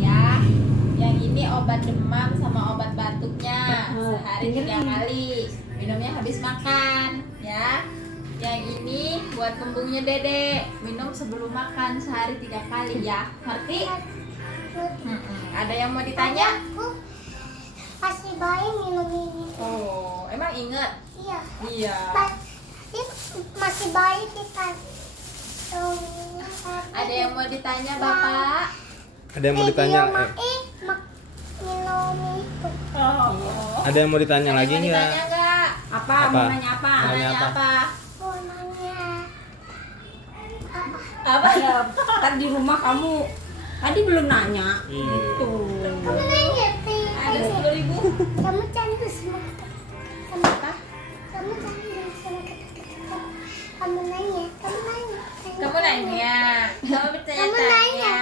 Ya, yang ini obat demam sama obat batuknya sehari 3 kali. Minumnya habis makan, ya. Yang ini buat kembungnya Dede, minum sebelum makan sehari 3 kali ya. Ngerti? Ada yang mau ditanya? Masih bayi minum ini. Oh, emang inget? Iya. Iya. Masih bayi kita. Ada yang mau ditanya Bapak? Ada yang mau ditanya? Minum itu. Oh. Ada yang mau ditanya lagi Mau nggak? ditanya nggak? Apa? Apa? Mau nanya apa? Mau nanya Nanya apa? Mau nanya. Apa? Ya, kan di rumah kamu tadi belum nanya. Iya. Tuh. Kamu nanya, Pi. Ada 10.000. Kamu candu sama kata-kata. Kamu candu sama kata-kata. Kamu nanya. Kamu nanya. Kamu Kamu nanya. bertanya-tanya.